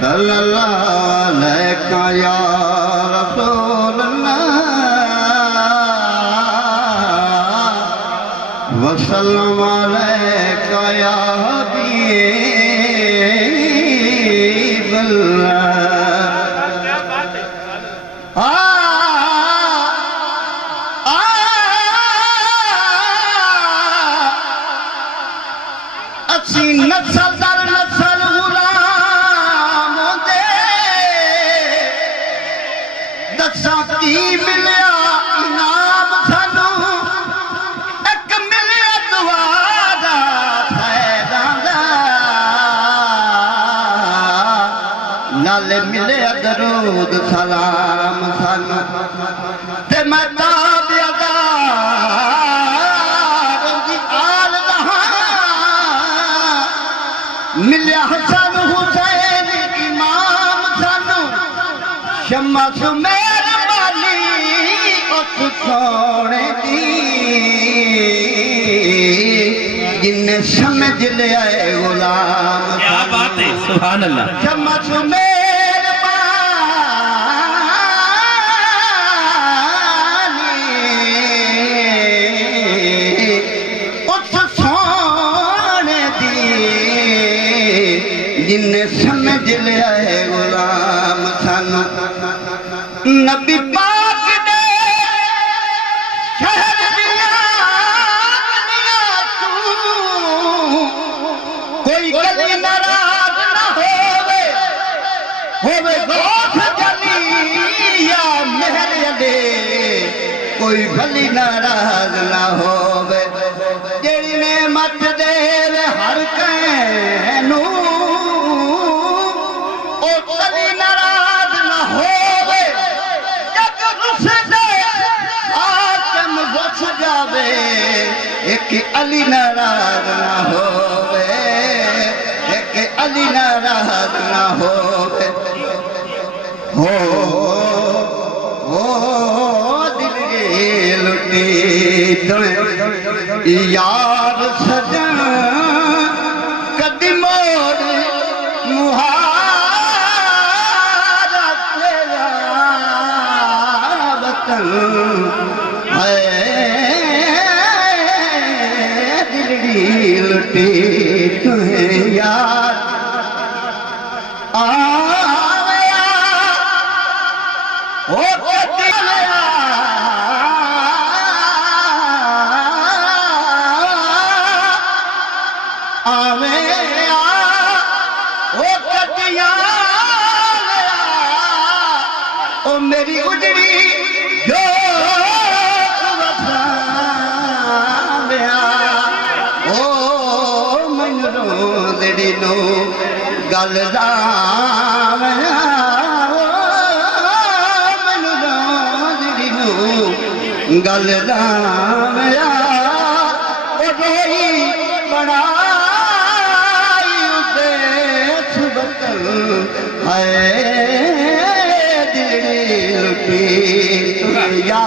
सल्लल्लाहु अलैका या रसूल अल्लाह वसल्लम अलैका या हबीब अल्लाह। असी नस्ल दर नस्ल गुलाम दे दसा की मिलिया इनाम सानू एक मिलिया दुआ दा फैज़ां दा नाले मिलिया दरूद सलाम सानू ते मैं मिलिया हसन हुसैन इमाम सानू शम्मा सुमेर वाली उस सोने दी जिन्हें समझ लिया गुलाम। क्या बात है, सुभान अल्लाह। शम्मा सुमेर वाली उस सोने दी जिन्हें समझ लिया है गुलाम सानू नबी पाक ने शहर दिया तू कोई गली नाराज ना होवे गोख जली या मेहर अले कोई भली नाराज ना होवे जेड़ी ने मत दे हर कैनू एक अली नाराज ना होवे एक अली नाराज ना होवे हो दिल लुटी तुए यार सजन कदी मोर मुहारत तेरा वतन है लुटी तुम्हें यार आया ओ कदिया आया ओ कदिया ओ मेरी उजड़ी जो गल मैनू गल दामया रोई बनाई उसे सुबतल है दिल लुटी या